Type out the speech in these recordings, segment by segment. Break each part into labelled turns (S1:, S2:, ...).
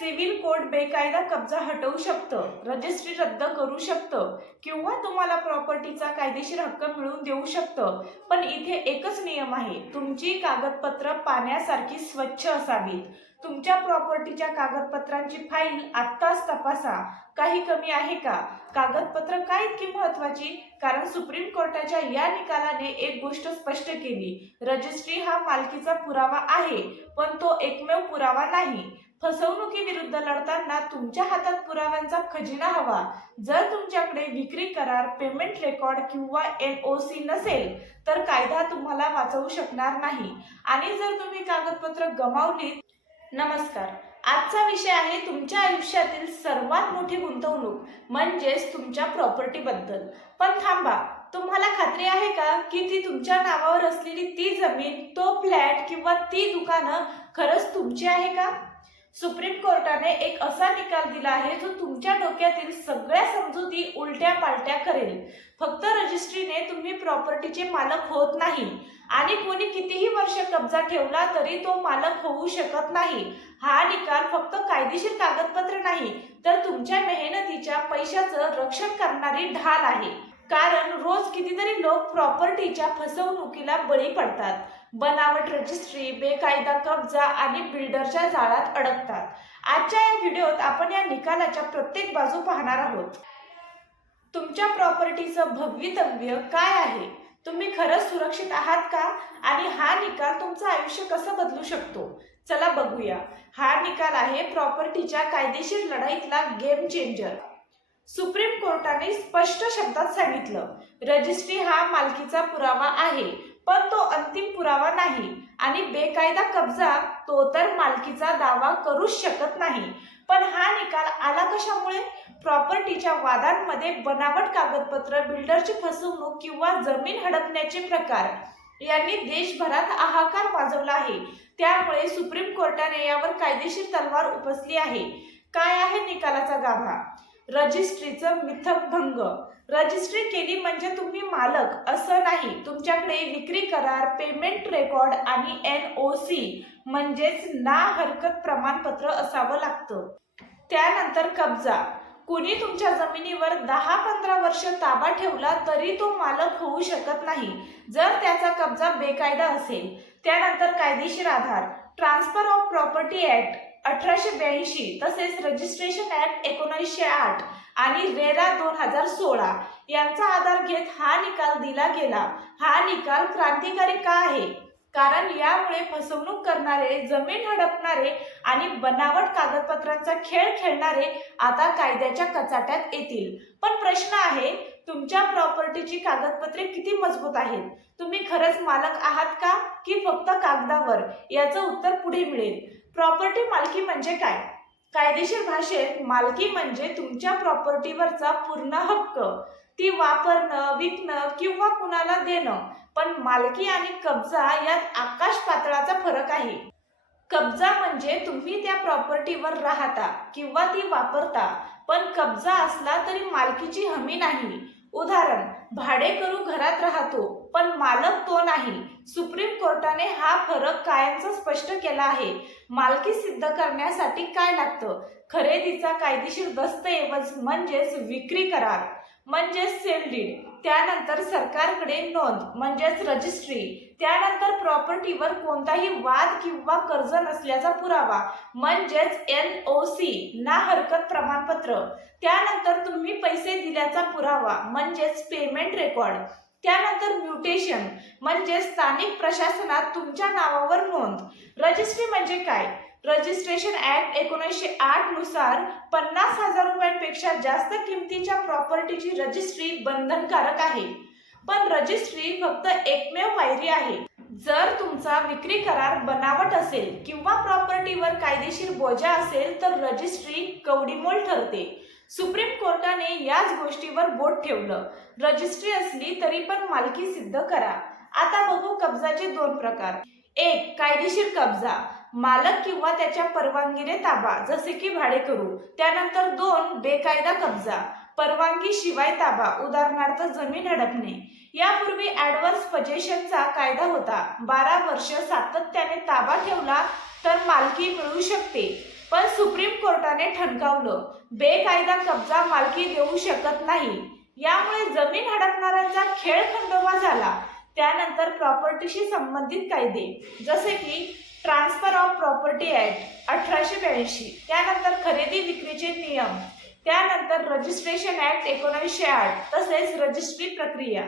S1: Civil court बेकायदा कब्जा हटवू शकतं रजिस्ट्री रद्द करू शकतं किंवा तुम्हाला प्रॉपर्टीचा कायदेशीर हक्क मिळवून देऊ शकतं. पण इथे एकच नियम आहे तुमची कागदपत्र पाण्यासारखी स्वच्छ असावीत. तुमच्या प्रॉपर्टीच्या कागदपत्रांची फाईल आत्ताच तपासा. काही कमी आहे का? कागदपत्र काय इतकी महत्वाची कारण सुप्रीम कोर्टाच्या या निकालाने एक गोष्ट स्पष्ट केली. रजिस्ट्री हा मालकीचा पुरावा आहे पण तो एकमेव पुरावा नाही. फसवणुकीविरुद्ध लढताना तुमच्या हातात पुराव्यांचा खजिना हवा. जर तुमच्याकडे विक्री करार पेमेंट रेकॉर्ड किंवा एन ओ सी नसेल तर कायदा तुम्हाला वाचवू शकणार नाही. आणि जर तुम्ही कागदपत्र गमावली नमस्कार. आजचा विषय आहे तुमच्या आयुष्यातील सर्वात मोठी गुंतवणूक म्हणजेच तुमच्या प्रॉपर्टीबद्दल पण थांबा तुम्हाला खात्री आहे का की ती तुमच्या नावावर असलेली ती जमीन तो फ्लॅट किंवा ती दुकानं खरंच तुमची आहे का? सुप्रीम कोर्टाने एक असा निकाल दिला आहे जो तुमच्या डोक्यातील सगळ्या समजुती उलट्या पालट्या करेल. फक्त रजिस्ट्रीने तुम्ही प्रॉपर्टीचे मालक होत नाही. आणि कोणी कितीही वर्ष कब्जा ठेवला तरी तो मालक होऊ शकत नाही. हा निकाल फक्त कायदेशीर कागदपत्र नाही तर तुमच्या मेहनतीच्या पैशाचं रक्षण करणारी ढाल आहे. कारण रोज कितीतरी लोक प्रॉपर्टीच्या फसवणुकीला बळी पडतात. बनावट रजिस्ट्री बेकायदा कब्जा आणि बिल्डरच्या जाळात अडकतात. आजच्या या व्हिडिओत आपण या निकालाच्या प्रत्येक बाजू पाहणार आहोत. तुमच्या प्रॉपर्टीचं भवितव्य काय आहे? तुम्ही खरंच सुरक्षित आहात का? आणि हा निकाल तुमचं आयुष्य कसं बदलू शकतो? चला बघूया. हा निकाल आहे प्रॉपर्टीच्या कायदेशीर लढाईतला गेम चेंजर सुप्रीम कोर्टाने स्पष्ट शब्दात सांगितलं रजिस्ट्री हा मालकीचा पुरावा आहे. पण तो अंतिम पुरावा नाही आणि बेकायदा कब्जा तो तर मालकीचा दावा करूच शकत नाही. पण हा निकाल आला कशामुळे? प्रॉपर्टीच्या वादांमध्ये बनावट कागदपत्र बिल्डरची फसवणूक किंवा जमीन हडपण्याचे प्रकार. यांनी देशभरात हाहाकार माजवला आहे. त्यामुळे सुप्रीम कोर्टाने यावर कायदेशीर तलवार उपसली आहे. काय आहे निकालाचा गाभा? रजिस्ट्रीचं मिथक भंग रजिस्ट्री केली म्हणजे तुम्ही मालक असं नाही. तुमच्याकडे विक्री करार पेमेंट रेकॉर्ड आणि एन ओ सी म्हणजेच ना हरकत प्रमाणपत्र असावं लागतं. त्यानंतर कब्जा. कुणी तुमच्या जमिनीवर दहा पंधरा वर्ष ताबा ठेवला तरी तो मालक होऊ शकत नाही. जर त्याचा कब्जा बेकायदा असेल. त्यानंतर कायदेशीर आधार. ट्रान्सफर ऑफ प्रॉपर्टी ऍक्ट अठराशे ब्याऐंशी तसेच रजिस्ट्रेशन ऍक्ट एकोणीसशे आठ. आणि रेरा दोन हजार सोळा यांचा आधार घेत हा निकाल दिला गेला. हा निकाल क्रांतिकारी का आहे? कारण यामुळे फसवणूक करणारे जमीन हडपणारे आणि बनावट कागदपत्रांचा खेळ खेळणारे आता कायद्याच्या कचाट्यात येतील. पण प्रश्न आहे तुमच्या प्रॉपर्टीची कागदपत्रे किती मजबूत आहेत? तुम्ही खरंच मालक आहात का? की फक्त कागदावर? याचं उत्तर पुढे मिळेल. प्रॉपर्टी मालकी म्हणजे काय? कायदेशीर भाषेत मालकी म्हणजे तुमच्या प्रॉपर्टीवरचा पूर्ण हक्क. ती वापरणं विकणं किंवा कुणाला देणं. पण मालकी आणि कब्जा यात आकाश पातळाचा फरक आहे. कब्जा म्हणजे तुम्ही त्या प्रॉपर्टीवर राहता किंवा ती वापरता. पण कब्जा असला तरी मालकीची हमी नाही. उदाहरण भाडेकरू घरात राहतो. पण मालक तो नाही. सुप्रीम कोर्टाने हा फरक कायमचा स्पष्ट केला आहे. मालकी सिद्ध करण्यासाठी काय लागतं? खरेदीचा कायदेशीर दस्तऐवज म्हणजेच विक्री करार म्हणजेच सेल डीड त्यानंतर सरकारकडे नोंद म्हणजेच रजिस्ट्री त्यानंतर प्रॉपर्टीवर कोणताही वाद किंवा कर्ज नसल्याचा पुरावा म्हणजेच एन ओ सी ना हरकत प्रमाणपत्र. त्यानंतर तुम्ही पैसे दिल्याचा पुरावा म्हणजेच पेमेंट रेकॉर्ड त्यानंतर म्युटेशन म्हणजे स्थानिक प्रशासनात तुमच्या नावावर नोंद. रजिस्ट्री म्हणजे काय? रजिस्ट्रेशन ऍक्ट एकोणीसशे आठनुसार पन्नास हजार रुपयांपेक्षा जास्त किमतीच्या प्रॉपर्टीची रजिस्ट्री बंधनकारक आहे. पण रजिस्ट्री फक्त एकमेव पायरी आहे. जर तुमचा विक्री करार बनावट असेल किंवा प्रॉपर्टीवर कायदेशीर बोजा असेल तर रजिस्ट्री कवडीमोल ठरते. सुप्रीम कोर्टाने याच गोष्टीवर बोट ठेवलं. रजिस्ट्री असली तरी पण मालकी सिद्ध करा. आता बघू कब्जाचे दोन प्रकार. एक कायदेशीर कब्जा. मालक किंवा त्याच्या परवानगीने ताबा जसे की भाडेकरू. त्यानंतर दोन बेकायदा कब्जा. परवानगी शिवाय ताबा उदाहरणार्थ जमीन हडपणे. यापूर्वी ऍडव्हर्स पजेशनचा कायदा होता. बारा वर्ष सातत्याने ताबा ठेवला तर मालकी मिळू शकते. पण सुप्रीम कोर्टाने ठणकावलं बेकायदा कब्जा मालकी देऊ शकत नाही. यामुळे जमीन हडपणाऱ्यांचा खेळ खंडोबा झाला. त्यानंतर प्रॉपर्टीशी संबंधित कायदे जसे की ट्रान्सफर ऑफ प्रॉपर्टी ऍक्ट अठराशे ब्याऐंशी त्यानंतर खरेदी विक्रीचे नियम त्यानंतर रजिस्ट्रेशन ऍक्ट एकोणीसशे आठ तसेच रजिस्ट्री प्रक्रिया.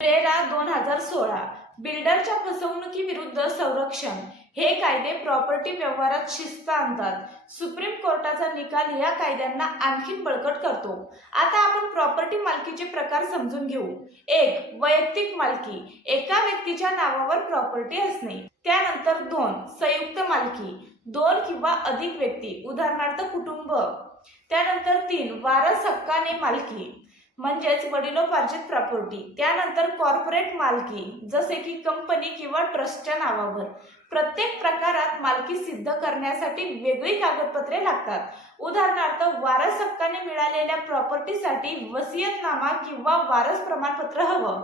S1: तेरा दोन हजार सोळा बिल्डरच्या फसवणुकीविरुद्ध संरक्षण हे कायदे प्रॉपर्टी व्यवहारात शिस्त आणतात. सुप्रीम कोर्टाचा निकाल या कायद्यांना आणखी बळकट करतो. आता आपण प्रॉपर्टी मालकीचे प्रकार समजून घेऊ. एक वैयक्तिक मालकी. एका व्यक्तीच्या नावावर प्रॉपर्टी असणे. त्यानंतर दोन संयुक्त मालकी. दोन किंवा अधिक व्यक्ती उदाहरणार्थ कुटुंब. त्यानंतर तीन वारस हक्काने मालकी. म्हणजेच वडिलोपार्जित प्रॉपर्टी त्यानंतर कॉर्पोरेट मालकी जसे की कंपनी किंवा ट्रस्टच्या नावावर. प्रत्येक प्रकारात मालकी सिद्ध करण्यासाठी वेगळी कागदपत्रे लागतात. उदाहरणार्थ वारस हक्काने मिळालेल्या प्रॉपर्टीसाठी वसियतनामा किंवा वारस प्रमाणपत्र हवं.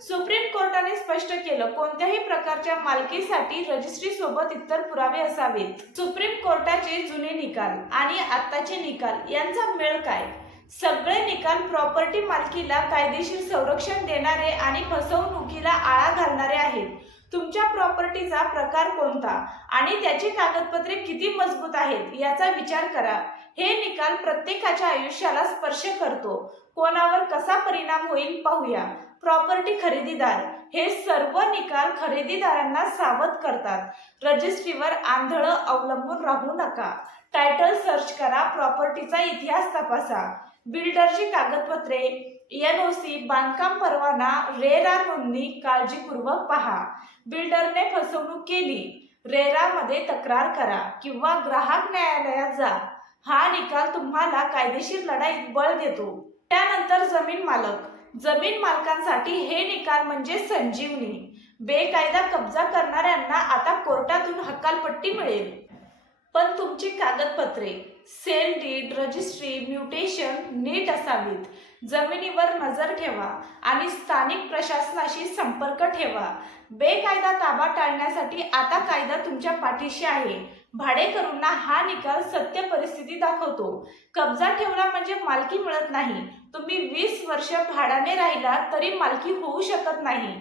S1: सुप्रीम कोर्टाने स्पष्ट केलं कोणत्याही प्रकारच्या मालकीसाठी रजिस्ट्री सोबत इतर पुरावे असावेत. सुप्रीम कोर्टाचे जुने निकाल आणि आत्ताचे निकाल यांचा मेळ काय? सगळे निकाल प्रॉपर्टी मालकीला कायदेशीर संरक्षण देणारे आणि फसवणुकीला आळा घालणारे आहेत. तुमच्या प्रॉपर्टीचा प्रकार कोणता? आणि त्याची कागदपत्रे किती मजबूत आहेत याचा विचार करा. हे निकाल प्रत्येकाच्या आयुष्याला स्पर्श करतो. कोणावर कसा परिणाम होईल पाहूया. प्रॉपर्टी खरेदीदार हे सर्व निकाल खरेदीदारांना सावध करतात. रजिस्ट्रीवर आंधळ अवलंबून राहू नका. टायटल सर्च करा प्रॉपर्टीचा इतिहास तपासा. बिल्डरची कागदपत्रे एन ओ सी बांधकाम परवाना रेरा नोंदणी काळजीपूर्वक पहा. बिल्डरने फसवणूक केली. रेरामध्ये तक्रार करा किंवा ग्राहक न्यायालयात जा. हा निकाल तुम्हाला कायदेशीर लढाईत बळ देतो. त्यानंतर जमीन मालक. जमीन मालकांसाठी हे निकाल म्हणजे संजीवनी. बेकायदा कब्जा करणाऱ्यांना आता कोर्टातून हकालपट्टी मिळेल. पण तुमची कागदपत्रे सेल डीड रजिस्ट्री म्युटेशन नीट असावीत. जमिनीवर नजर ठेवा आणि स्थानिक प्रशासनाशी संपर्क ठेवा. बेकायदा ताबा टाळण्यासाठी आता कायदा तुमच्या पाठीशी आहे. भाडेकरूंना हा निकाल सत्य परिस्थिती दाखवतो. कब्जा ठेवला म्हणजे मालकी मिळत नाही. तुम्ही वीस वर्ष भाड्याने राहिला तरी मालकी होऊ शकत नाही.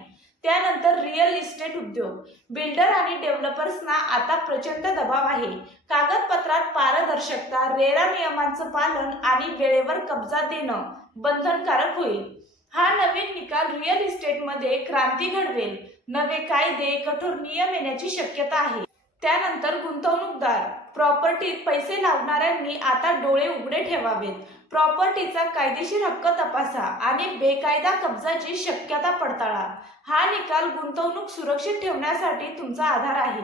S1: त्यानंतर रिअल इस्टेट उद्योग. बिल्डर आणि डेव्हलपर्सना आता प्रचंड दबाव आहे. कागदपत्रात पारदर्शकता रेरा नियमांचं पालन आणि वेळेवर कब्जा देणं बंधनकारक होईल. हा नवीन निकाल रिअल इस्टेटमध्ये क्रांती घडवेल. नवे कायदे कठोर नियम येण्याची शक्यता आहे. त्यानंतर गुंतवणूकदार प्रॉपर्टीत पैसे लावणाऱ्यांनी आता डोळे उघडे ठेवावेत. प्रॉपर्टीचा कायदेशीर हक्क तपासा आणि बेकायदा कब्जाची शक्यता पडताळा. हा निकाल गुंतवणूक सुरक्षित ठेवण्यासाठी तुमचा आधार आहे.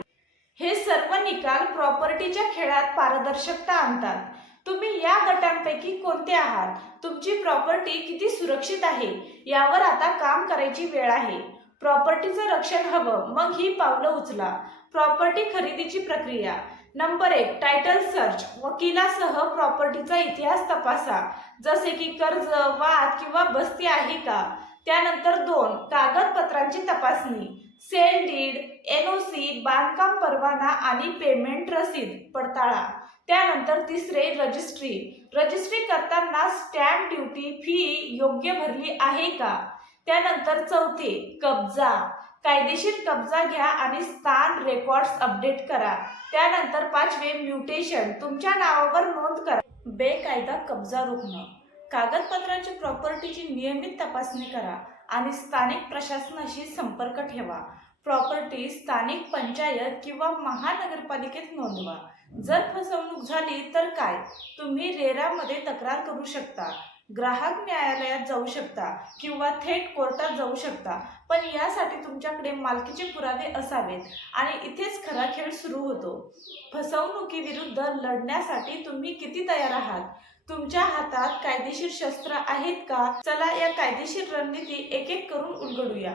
S1: हे सर्व निकाल प्रॉपर्टीच्या खेळात पारदर्शकता आणतात. तुम्ही या गटांपैकी कोणते आहात? तुमची प्रॉपर्टी किती सुरक्षित आहे? यावर आता काम करायची वेळ आहे. प्रॉपर्टीचं रक्षण हवं मग ही पावलं उचला. प्रॉपर्टी खरेदीची प्रक्रिया. नंबर एक टायटल सर्च वकिलासह प्रॉपर्टीचा इतिहास तपासा. जसे की कर्ज वाद किंवा बस्ती आहे का? त्यानंतर दोन कागदपत्रांची तपासणी. Sale deed N O C बांधकाम परवाना आणि पेमेंट रसीद पडताळा. त्यानंतर तिसरे रजिस्ट्री रजिस्ट्री करताना स्टॅम्प ड्युटी फी योग्य भरली आहे का? त्यानंतर चौथे कब्जा. कायदेशीर कब्जा घ्या आणि स्थान रेकॉर्ड्स अपडेट करा. त्यानंतर पाचवे म्युटेशन तुमच्या नावावर नोंद करा. बेकायदा कब्जा रोखणं. कागदपत्रांची प्रॉपर्टीची नियमित तपासणी करा आणि स्थानिक प्रशासनाशी संपर्क ठेवा. प्रॉपर्टी स्थानिक पंचायत किंवा महानगरपालिकेत नोंदवा. जर फसवणूक झाली तर काय? तुम्ही रेरामध्ये तक्रार करू शकता. ग्राहक न्यायालयात जाऊ शकता किंवा थेट कोर्टात जाऊ शकता. पण यासाठी तुमच्याकडे मालकीचे पुरावे असावेत आणि इथेच खरा खेळ सुरू होतो. फसवणुकीविरुद्ध लढण्यासाठी तुम्ही किती तयार आहात? तुमच्या हातात कायदेशीर शस्त्र आहेत का? चला या कायदेशीर रणनीती एक एक करून उलगडूया.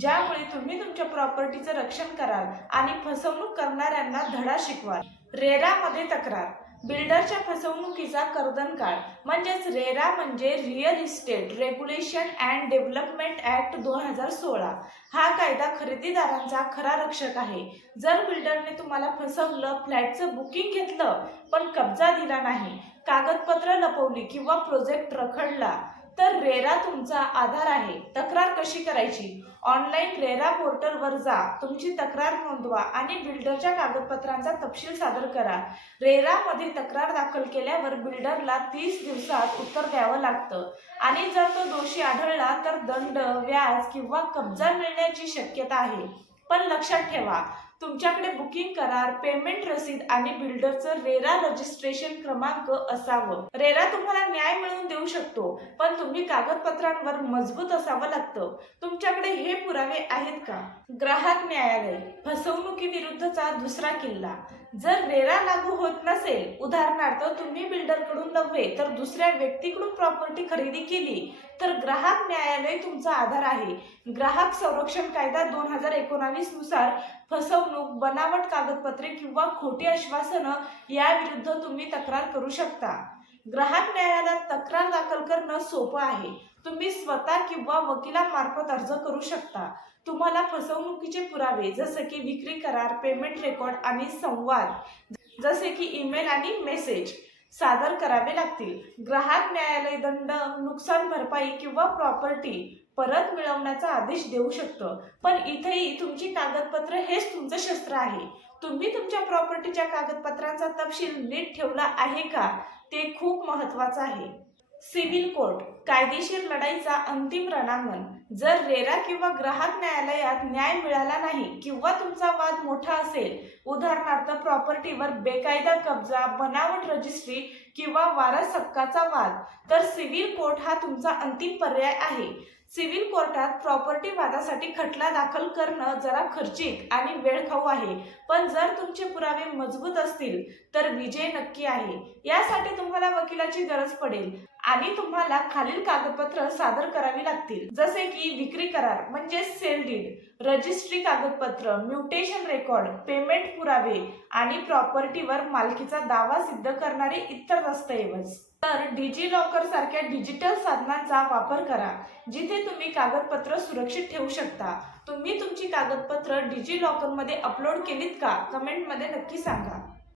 S1: ज्यामुळे तुम्ही तुमच्या प्रॉपर्टीचं रक्षण कराल आणि फसवणूक करणाऱ्यांना धडा शिकवाल. रेरामध्ये तक्रार. बिल्डरच्या फसवणुकीचा कर्दनकाळ म्हणजेच रेरा म्हणजे real estate regulation and development act दोन हजार सोळा. हा कायदा खरेदीदारांचा खरा रक्षक आहे. जर बिल्डरने तुम्हाला फसवलं फ्लॅटचं बुकिंग घेतलं पण कब्जा दिला नाही कागदपत्र लपवली किंवा प्रोजेक्ट रखडला तर रेरा तुमचा आधार आहे. तक्रार कशी करायची? ऑनलाईन रेरा पोर्टलवर जा. तुमची तक्रार नोंदवा आणि बिल्डरच्या कागदपत्रांचा तपशील सादर करा. रेरामध्ये तक्रार दाखल केल्यावर बिल्डरला तीस दिवसात उत्तर द्यावं लागतं. आणि जर तो दोषी आढळला तर दंड व्याज किंवा कब्जा मिळण्याची शक्यता आहे. पण लक्षात ठेवा तुमच्याकडे बुकिंग करार पेमेंट रसीद आणि बिल्डरचं रेरा रजिस्ट्रेशन क्रमांक असावं. रेरा तुम्हाला न्याय मिळवून देऊ शकतो पण तुम्ही कागदपत्रांवर मजबूत असावं लागतं. तुमच्याकडे हे पुरावे आहेत का? ग्राहक न्यायालय फसवणुकीविरुद्धचा दुसरा किल्ला. जर रेरा लागू होत नसेल उदाहरणार्थ तुम्ही बिल्डरकडून नव्हे तर दुसऱ्या व्यक्तीकडून प्रॉपर्टी खरेदी केली तर ग्राहक न्यायालय तुमचा आधार आहे. ग्राहक संरक्षण कायदा दोन हजार एकोणावीसनुसार फसवणूक बनावट कागदपत्रे किंवा खोटी आश्वासनं याविरुद्ध तुम्ही तक्रार करू शकता. ग्राहक न्यायालयात तक्रार दाखल करणं सोपं आहे. तुम्ही स्वतः किंवा वकिलामार्फत अर्ज करू शकता. तुम्हाला फसवणुकीचे पुरावे जसे की विक्री करार पेमेंट रेकॉर्ड आणि संवाद जसे की ईमेल आणि मेसेज सादर करावे लागतील. ग्राहक न्यायालय दंड नुकसान भरपाई किंवा प्रॉपर्टी परत मिळवण्याचा आदेश देऊ शकतं. पण इथेही तुमची कागदपत्र हेच तुमचं शस्त्र आहे. तुम्ही तुमच्या प्रॉपर्टीच्या कागदपत्रांचा तपशील नीट ठेवला आहे का? ते खूप महत्वाचं आहे. सिव्हिल कोर्ट कायदेशीर लढाईचा अंतिम रणांगण. जर रेरा किंवा ग्राहक न्यायालयात न्याय मिळाला नाही किंवा तुमचा वाद मोठा असेल उदाहरणार्थ प्रॉपर्टीवर बेकायदा कब्जा बनावट रजिस्ट्री किंवा वारस हक्काचा वाद तर सिव्हिल कोर्ट हा तुमचा अंतिम पर्याय आहे. सिव्हिल कोर्टात प्रॉपर्टी वादासाठी खटला दाखल करणं जरा खर्चिक आणि वेळखाऊ आहे. पण जर तुमचे पुरावे मजबूत असतील तर विजय नक्की आहे. यासाठी तुम्हाला वकिलाची गरज पडेल आणि तुम्हाला खालील कागदपत्र सादर करावी लागतील. जसे की विक्री करार म्हणजे सेल डीड रजिस्ट्री कागदपत्र म्युटेशन रेकॉर्ड पेमेंट पुरावे आणि प्रॉपर्टीवर मालकीचा दावा सिद्ध करणारे इतर दस्तऐवज तर डिजी लॉकर सारख्या डिजिटल साधनांचा वापर करा जिथे तुम्ही कागदपत्र सुरक्षित ठेवू शकता. तुम्ही तुमची कागदपत्र डिजी लॉकरमध्ये अपलोड केलीत का? कमेंटमध्ये नक्की सांगा.